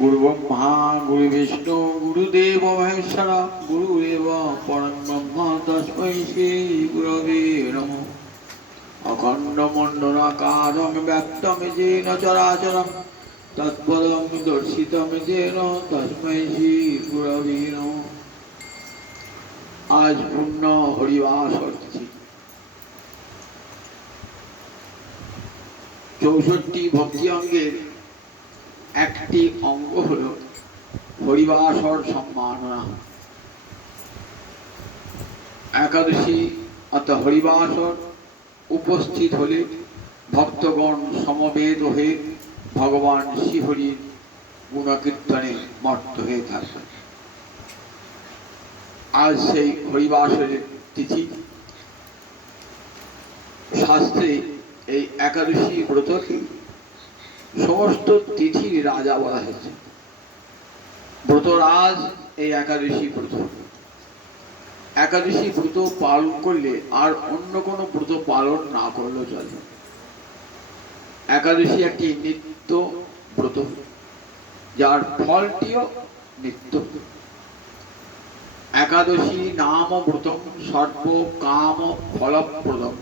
গুরু ব্রহ্মা গুরু বিষ্ণু, গুরুদেব মহেশ্বর, গুরুদেব পরম ব্রহ্মা তস্মৈ শ্রী গুরবে নমঃ। অখণ্ড মণ্ডলাকারং ব্যক্তম যেন চরাচরম তৎপদং দর্শিতম যেন তস্মৈ শ্রী গুরবে নমঃ। আজ পূর্ণ হরিবাস তিথি চৌষট্টি ভক্তি অঙ্গের একটি অঙ্গ হল হরিবাসর সম্মাননা। একাদশী অর্থাৎ হরিবাসর উপস্থিত হলে ভক্তগণ সমবেত হয়ে ভগবান শ্রীহরির গুণকীর্তনে মর্ত হয়ে থাকে আজ সেই হরিবাসরের তিথি। শাস্ত্রে এই একাদশী ব্রতকে সমস্ত তিথির রাজা বলা হয়েছে। ব্রতরাজ এই একাদশী ব্রত। একাদশী ব্রত পালন করলে আর অন্য কোনো ব্রত পালন না করলেও চলে। একাদশী একটি নিত্য ব্রত, যার ফলটিও নিত্য। একাদশী নাম ব্রত সর্ব কাম ফলপ্রদম।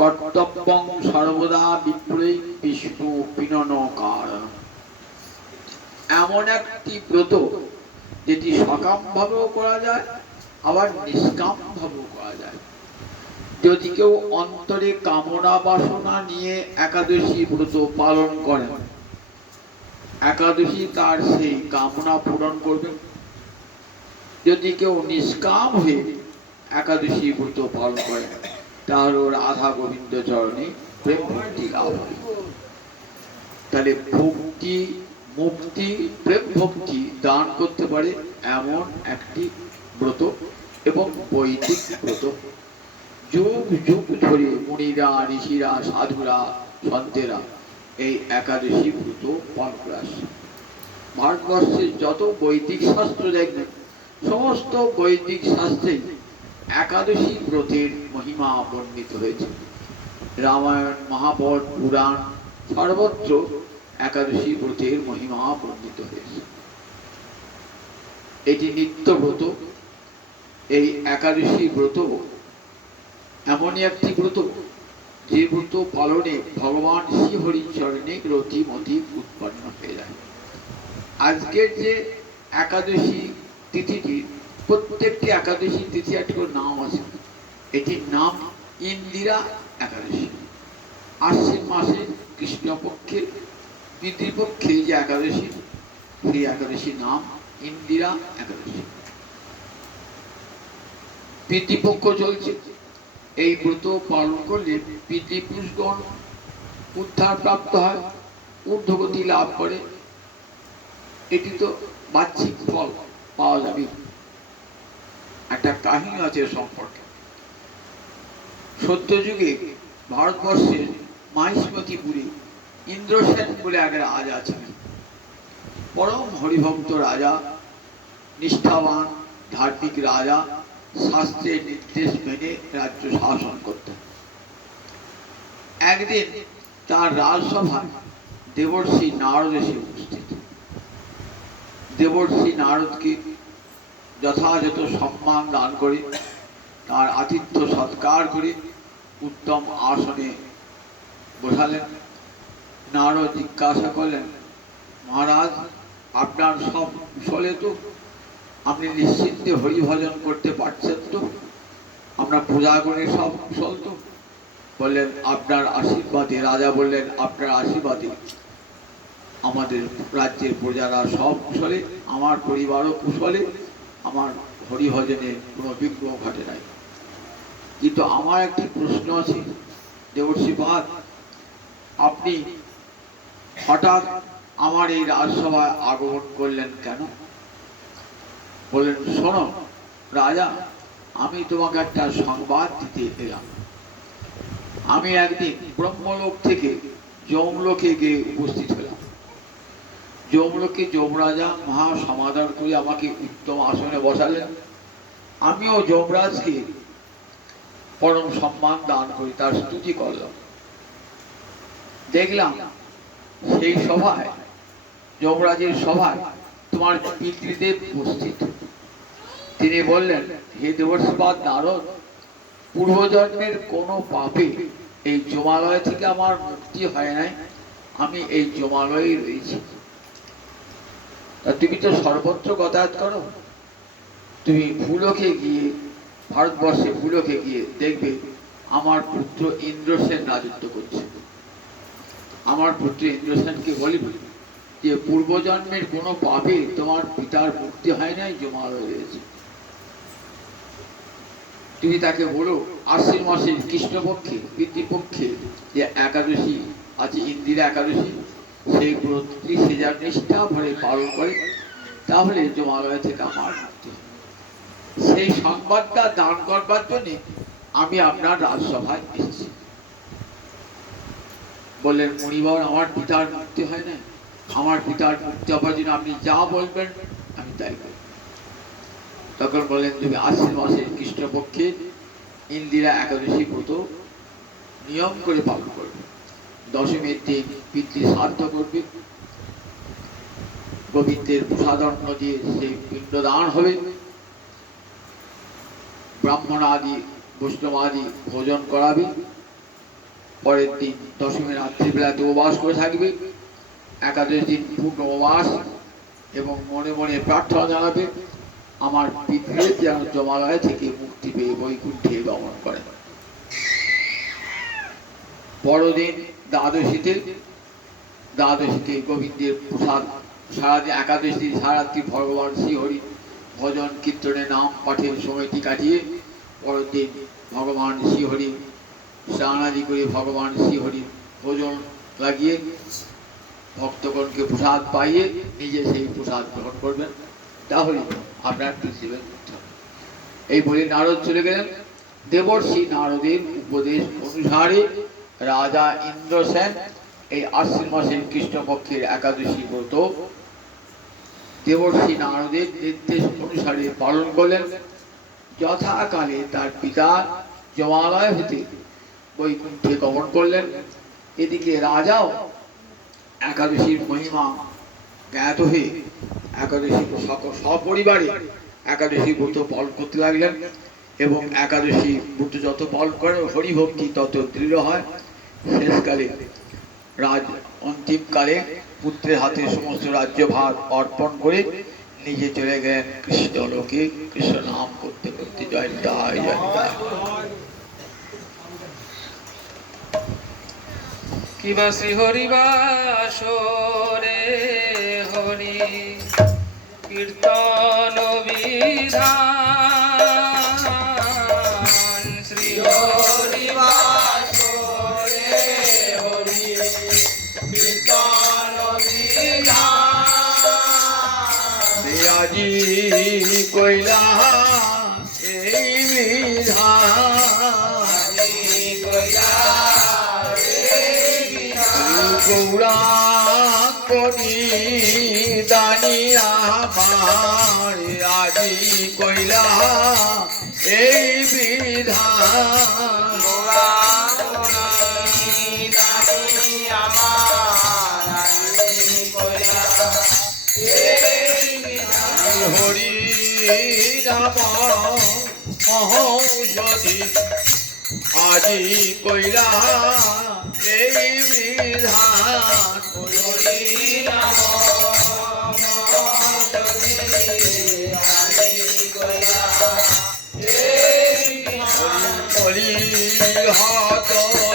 কর্তব্যং সর্বদা বিপ্রয়ী বিষ্ণু পিনন কারণ এমন একটি ব্রত যেটি সকাম ভাবেও করা যায়, আবার নিষ্কাম ভাবেও করা যায়। যদি কেউ অন্তরে কামনা বাসনা নিয়ে একাদশী ব্রত পালন করেন, একাদশী তার সেই কামনা পূরণ করবে। যদি কেউ নিষ্কাম হয়ে একাদশী ব্রত পালন করেন তাহলে রাধা গোবিন্দ চরণে প্রেম ভক্তি লাভ হয়। তাহলে ভক্তি, মুক্তি, প্রেম ভক্তি দান করতে পারে এমন একটি ব্রত এবং বৈদিক ব্রত। যুগ যুগ ধরে মুনিরা, ঋষিরা, সাধুরা, সন্তেরা এই একাদশী ব্রত পালন করে আসছে। ভারতবর্ষের যত বৈদিক শাস্ত্র দেখবেন, সমস্ত বৈদিক শাস্ত্রে একাদশী ব্রতের মহিমা বর্ণিত হয়েছে। রামায়ণ, মহাভারত, পুরাণ, সর্বত্র একাদশী ব্রতের মহিমা বর্ণিত হয়েছে। এটি নিত্য ব্রত। এই একাদশী ব্রত এমনই একটি ব্রত, যে ব্রত পালনে ভগবান শ্রীহরি চরণে রতিমতি উৎপন্ন হয়ে যায়। আজকের যে একাদশী তিথিটি প্রত্যেকটি একাদশী তিথি একটি করে নাম আছে। এটির নাম ইন্দিরা একাদশী। আশ্বিন মাসে কৃষ্ণপক্ষের পিতৃপক্ষে যে একাদশী, সেই একাদশীর নাম ইন্দিরা একাদশী। পিতৃপক্ষ চলছে। এই ব্রত পালন করলে পিতৃপুরুষগণ উদ্ধার প্রাপ্ত হয়, ঊর্ধ্বগতি লাভ করে। এটি তো বাহ্যিক ফল, পাওয়া যাবে একটা কাহিনী আছে সম্পর্কে। সত্যযুগে ভারতবর্ষের মাহিষ্মতিপুরে ইন্দ্রসেন বলে এক রাজা ছিলেন। পরম হরিভক্ত রাজা, নিষ্ঠাবান, ধার্মিক রাজা, শাস্ত্রের নির্দেশ মেনে রাজ্য শাসন করতেন। একদিন তার রাজসভায় দেবর্ষি নারদ এসে উপস্থিত। দেবর্ষি নারদকে যথাযথ সম্মান দান করি, তার আতিথ্য সৎকার করে, উত্তম আসনে বসালেন। নারদ জিজ্ঞাসা করলেন, মহারাজ, আপনার সব কুশলে তো আপনি নিশ্চিন্তে হরিভজন করতে পারছেন তো? আমরা পূজা করে সব কুশল তো? বললেন, আপনার আশীর্বাদে। রাজা বললেন, আপনার আশীর্বাদে। আমাদের রাজ্যের প্রজারা সব কুশলে, আমার পরিবারও কুশলে। আমার হরিভজনের কোনো বিঘ্ন ঘটে নাই। কিন্তু আমার একটি প্রশ্ন আছে, দেবর্ষী পাদ আপনি হঠাৎ আমার এই রাজসভায় আগমন করলেন কেন? বললেন, শোনো রাজা, আমি তোমাকে একটা সংবাদ দিতে এলাম। আমি একদিন ব্রহ্মলোক থেকে যমলোকে গিয়ে উপস্থিত হলাম। যমলোকে যমরাজা মহা সমাধান করে আমাকে উত্তম আসনে বসালেন। আমিও যমরাজকে পরম সম্মান দান করি তার স্তুতি করলাম। দেখলাম সেই সভায়, যমরাজের সভায় তোমার পিতৃদেব উপস্থিত। তিনি বললেন, হে দেবস্পাদ নারদ, পূর্বজন্মের কোনো পাপে এই জমালয় থেকে আমার মুক্তি হয় নাই। আমি এই জমালয়ে রয়েছি। তুমি তো সর্বত্র গতায়াত করো। তুমি ভুলোকে গিয়ে, ভারতবর্ষে ভুলোকে গিয়ে দেখবে আমার পুত্র ইন্দ্রসেন রাজত্ব করছে। আমার পুত্র ইন্দ্রসেনকে বলিবে যে পূর্বজন্মের কোনো পাপে তোমার পিতার মুক্তি হয় নাই জমালয় রয়েছে তুমি তাকে বলো, আশ্বিন মাসের কৃষ্ণপক্ষে, পিতৃপক্ষে যে একাদশী আছে ইন্দিরা একাদশী সেই ব্রতটি সে যার নিষ্ঠা ভরে পালন করে, তাহলে জমালয় থেকে আমার মুক্তি সেই সংবাদটা দান করবার জন্য আমি আপনার রাজসভায় এসেছি। বললেন মণিবর আমার পিতার মুক্তি হয় না আমার পিতার মুক্তি হবার জন্য আপনি যা বলবেন, আমি তাই করব। তখন বললেন, তুমি আশ্বিন মাসের কৃষ্ণপক্ষে ইন্দিরা একাদশী ব্রত নিয়ম করে পালন করবে। দশমীর দিন পিতৃ শ্রাদ্ধ করবে। গোবিন্দের প্রসাদন্ন দিয়ে সেই পিণ্ডদান হবে। ব্রাহ্মণ আদি, বৈষ্ণব আদি ভোজন করাবে। পরের দিন রাত্রিবেলাতে উপবাস করে থাকবে। একাদশ দিন পূর্ণ উপবাস এবং মনে মনে প্রার্থনা জানাবে, আমার পিতৃ যেন জমালয় থেকে মুক্তি পেয়ে বৈকুণ্ঠে গমন করে। বড়দিন দ্বাদশীতে দ্বাদশীতে গোবিন্দের প্রসাদ, সারাদিন একাদশ সারাত্রি ভগবান শ্রীহরি ভজন কীর্তনে নাম পাঠের সময়টি কাটিয়ে পরের দিন ভগবান শ্রীহরি স্নানাদি করে ভগবান শ্রীহরি ভোজন লাগিয়ে ভক্তগণকে প্রসাদ পাইয়ে নিজে সেই প্রসাদ গ্রহণ করবেন তাহলে আপনার পৃথিবীর। এই বলে নারদ চলে গেলেন দেবর্ষি নারদের উপদেশ অনুসারে রাজা ইন্দ্রসেন এই আশ্বিন মাসের কৃষ্ণপক্ষের একাদশী ব্রত। দেবর্ষি নারদের নির্দেশ অনুসারে পালন করলেন। যথাকালে তার পিতা জমালয় হতে বৈকুণ্ঠে গমন করলেন। এদিকে রাজাও একাদশীর মহিমা জ্ঞাত হয়ে একাদশী সকল সপরিবারে একাদশী ব্রত পালন করতে লাগলেন এবং একাদশী ব্রত যত পালন করে হরিভক্তি তত দৃঢ় হয়। শেষকালে রাজ অন্তিমকালে পুত্রের হাতে সমস্ত রাজ্যভার অর্পণ করে নিজে চলে গেলেন কৃষ্ণ লোকে কৃষ্ণ নাম করতে করতে। জয় হরিবাস রে হরি, কীর্তন মহৌষধি আজি কইলা এই বিধান হত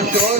ಇವತ್ತು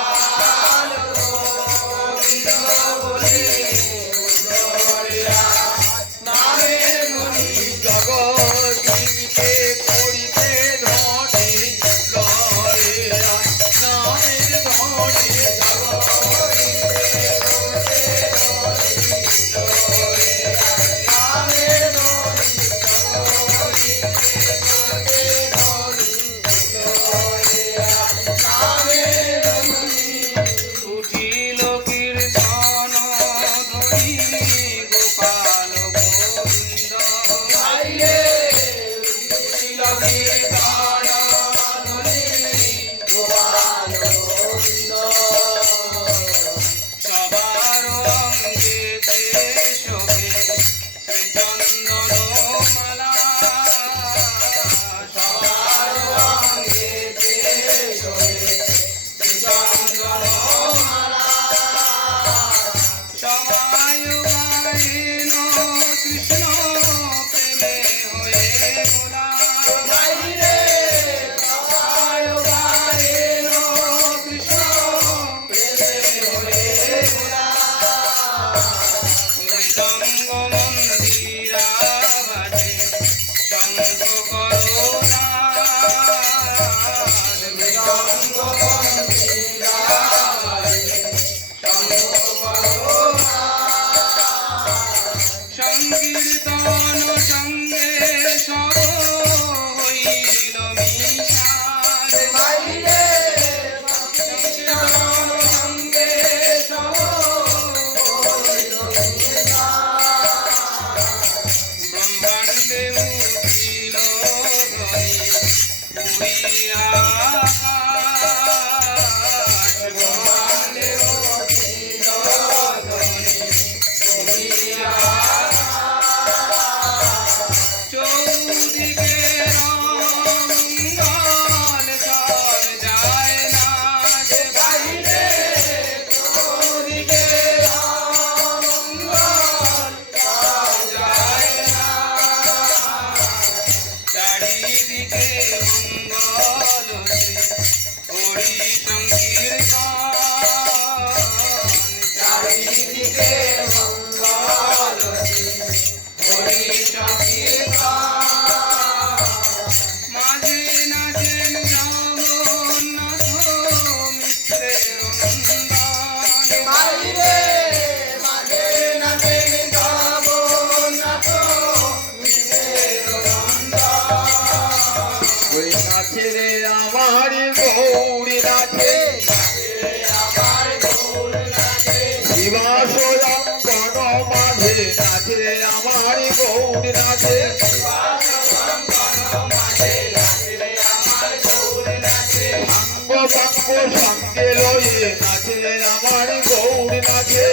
সঙ্গে রয়ে নাচে আমার গৌর নাচে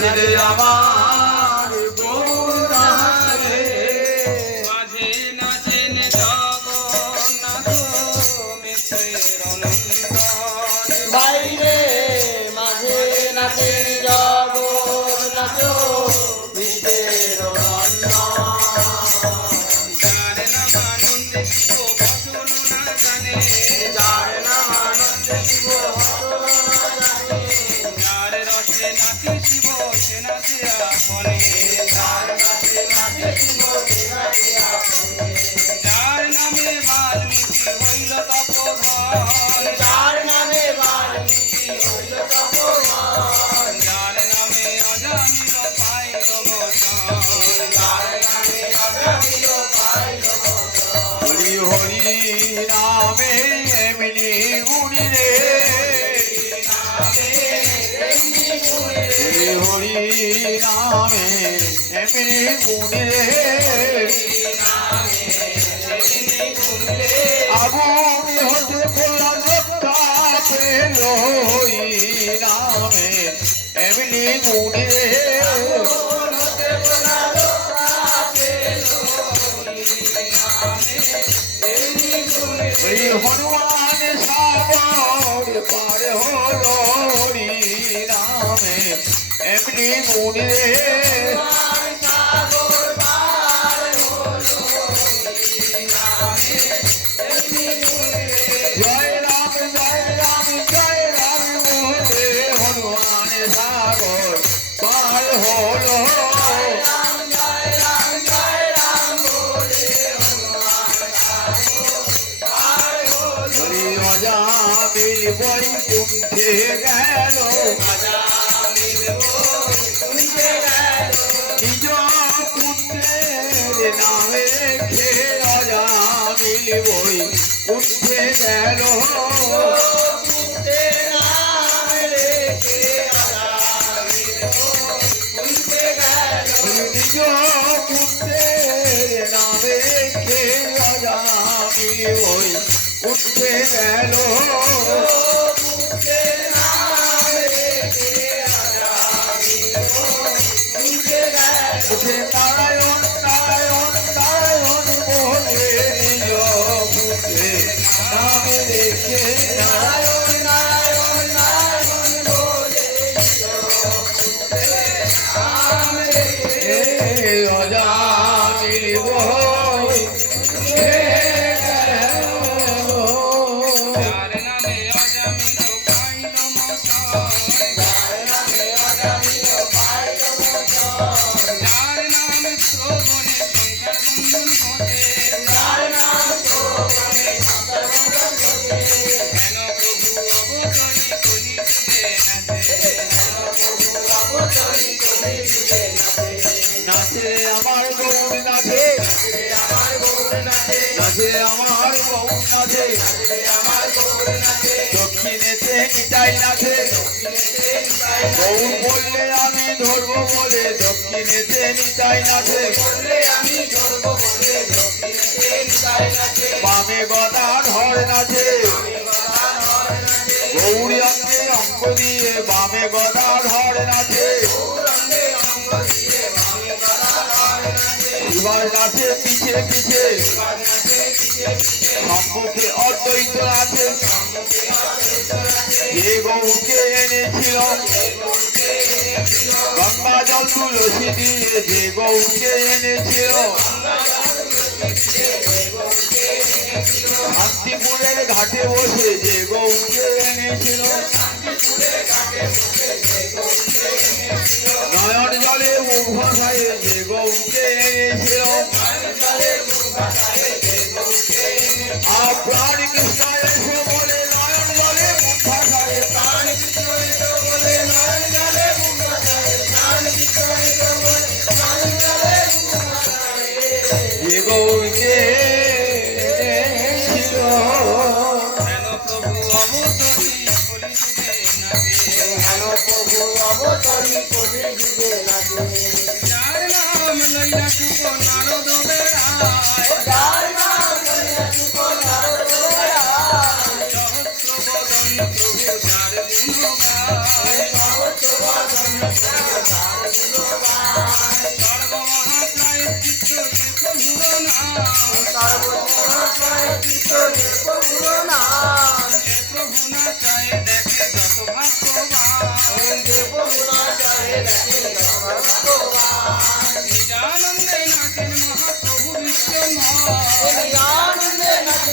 কাছের আমার નામે એમની ગુણ રે આવું હજુ બોલા જપ્તા પેલો નામે એમની ગુણ રે હનુમાન સાબર પાર હો 努力 ধরব বলে দক্ষিণেতে নিতাই নাচে করলে আমি ধরব বলে দক্ষিণেতে নিতাই নাচে। বামে গদান হর নাচে। গৌরী অঙ্গে অঙ্ক দিয়ে বামে গদান হর নাচে। শিবার নাচে পিছে পিছে। সম্মুখে অদ্বৈত আছে। যে গৌকে এনেছিল। গঙ্গা জল তুলসী দিয়ে যে গৌকে এনেছিল। শান্তিপুরের ঘাটে বসে যে গৌকে এনেছিল। নয়ন জলে মুখ যে গৌকে এনেছিল। প্রাণ কৃষ্ণ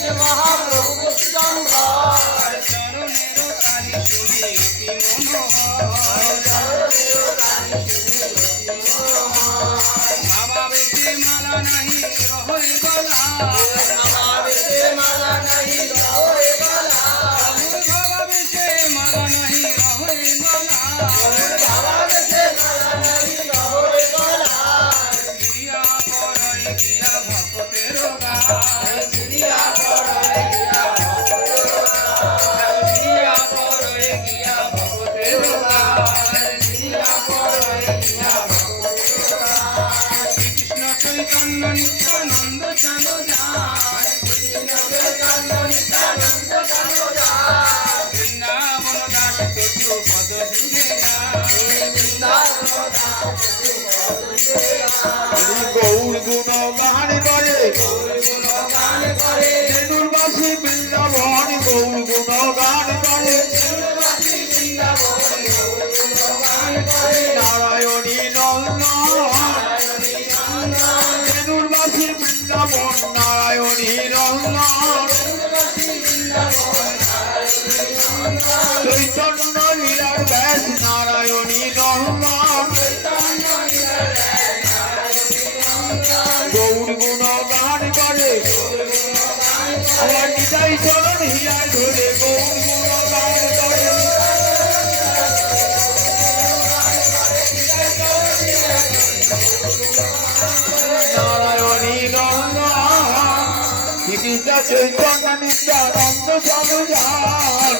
ಶಿವ চৈতন্য লীলার ব্যাস নারায়ণী নহমান গৌর গুণ গান করে আমার নিতাই চরণ ধরে গৌর গুণ গান করে নারায়ণী নহমান চৈতন্য নিত্যানন্দ চল যান